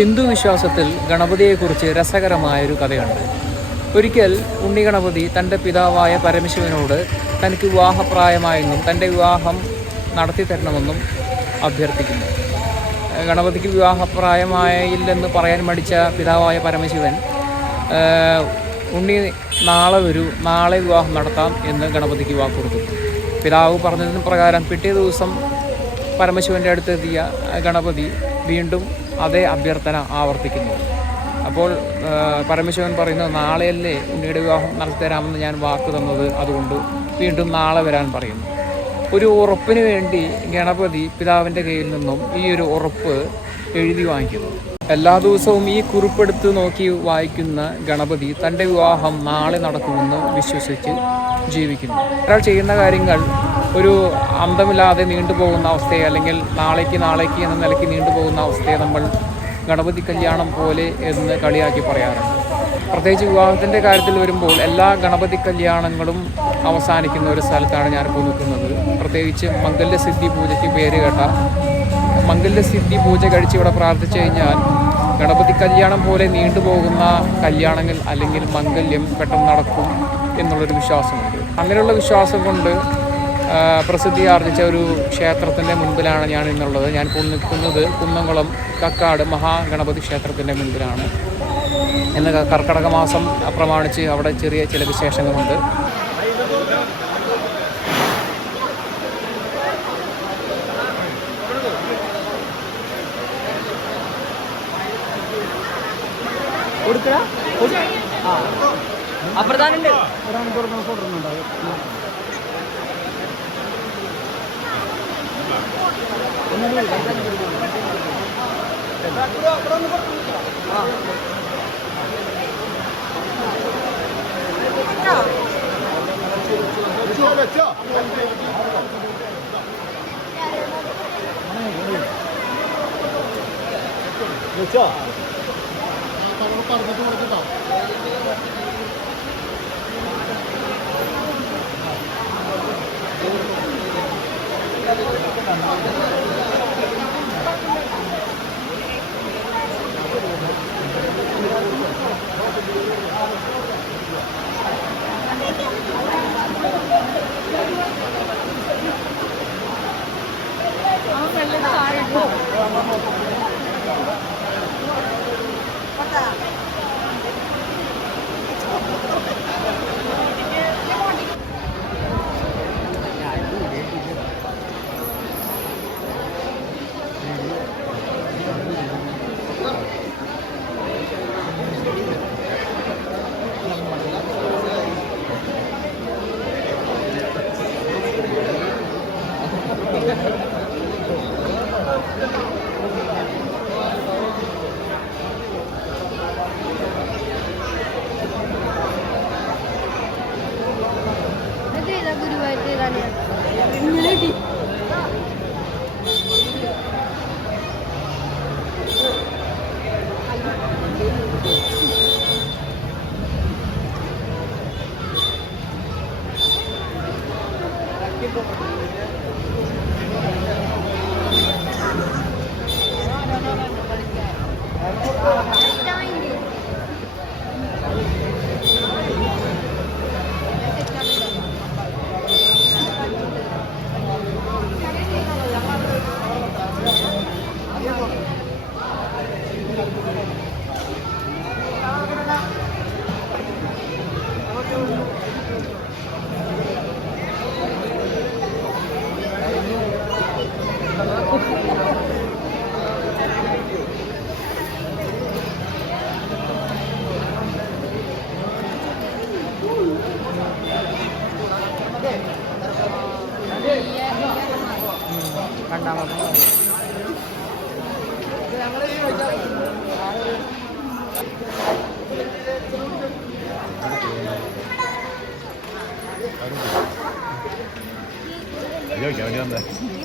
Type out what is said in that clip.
ഹിന്ദു വിശ്വാസത്തിൽ ഗണപതിയെക്കുറിച്ച് രസകരമായൊരു കഥയുണ്ട്. ഒരിക്കൽ ഉണ്ണി ഗണപതി തൻ്റെ പിതാവായ പരമശിവനോട് തനിക്ക് വിവാഹപ്രായമായെന്നും തൻ്റെ വിവാഹം നടത്തി തരണമെന്നും അഭ്യർത്ഥിക്കുന്നു. ഗണപതിക്ക് വിവാഹപ്രായമായില്ലെന്ന് പറയാൻ മടിച്ച പിതാവായ പരമശിവൻ ഉണ്ണി നാളെ വരൂ, നാളെ വിവാഹം നടത്താം എന്ന് ഗണപതിക്ക് വാക്ക് കൊടുക്കുന്നു. പിതാവ് പറഞ്ഞതിന് പ്രകാരം പിറ്റേ ദിവസം പരമശിവൻ്റെ അടുത്തെത്തിയ ഗണപതി വീണ്ടും അതേ അഭ്യർത്ഥന ആവർത്തിക്കുന്നു. അപ്പോൾ പരമശിവൻ പറയുന്നത്, നാളെയല്ലേ ഉണ്ണിയുടെ വിവാഹം നടത്തിത്തരാമെന്ന് ഞാൻ വാക്ക് തന്നത്, അതുകൊണ്ട് വീണ്ടും നാളെ വരാൻ പറയുന്നു. ഒരു ഉറപ്പിന് വേണ്ടി ഗണപതി പിതാവിൻ്റെ കയ്യിൽ നിന്നും ഈ ഒരു ഉറപ്പ് എഴുതി വാങ്ങിക്കുന്നു. എല്ലാ ദിവസവും ഈ കുറിപ്പെടുത്ത് നോക്കി വായിക്കുന്ന ഗണപതി തൻ്റെ വിവാഹം നാളെ നടക്കുമെന്ന് വിശ്വസിച്ച് ജീവിക്കുന്നു. ഒരാൾ ചെയ്യുന്ന കാര്യങ്ങൾ ഒരു അന്തമില്ലാതെ നീണ്ടുപോകുന്ന അവസ്ഥയെ, അല്ലെങ്കിൽ നാളേക്ക് എന്ന നിലയ്ക്ക് നീണ്ടുപോകുന്ന അവസ്ഥയെ നമ്മൾ ഗണപതി കല്യാണം പോലെ എന്ന് കളിയാക്കി പറയാറുണ്ട്. പ്രത്യേകിച്ച് വിവാഹത്തിൻ്റെ കാര്യത്തിൽ വരുമ്പോൾ എല്ലാ ഗണപതി കല്യാണങ്ങളും അവസാനിക്കുന്ന ഒരു സ്ഥലത്താണ് ഞാനിപ്പോൾ നിൽക്കുന്നത്. പ്രത്യേകിച്ച് മംഗല്യസിദ്ധി പൂജയ്ക്ക് പേര് കേട്ട മംഗല്യസിദ്ധി പൂജ കഴിച്ച് ഇവിടെ പ്രാർത്ഥിച്ചു കഴിഞ്ഞാൽ ഗണപതി കല്യാണം പോലെ നീണ്ടുപോകുന്ന കല്യാണങ്ങൾ അല്ലെങ്കിൽ മംഗല്യം പെട്ടെന്ന് നടക്കും എന്നുള്ളൊരു വിശ്വാസമുണ്ട്. അങ്ങനെയുള്ള വിശ്വാസം കൊണ്ട് പ്രസിദ്ധി ആർജിച്ച ഒരു ക്ഷേത്രത്തിൻ്റെ മുൻപിലാണ് ഞാൻ ഇന്നുള്ളത്. ഞാനിപ്പോൾ നിൽക്കുന്നത് കുന്നംകുളം കക്കാട് മഹാഗണപതി ക്ഷേത്രത്തിൻ്റെ മുൻപിലാണ്. ഇന്ന് കർക്കിടക മാസം പ്രമാണിച്ച് അവിടെ ചെറിയ ചില വിശേഷങ്ങളുണ്ട്. അപ്രധാനുണ്ട് 여기 어디 갔나?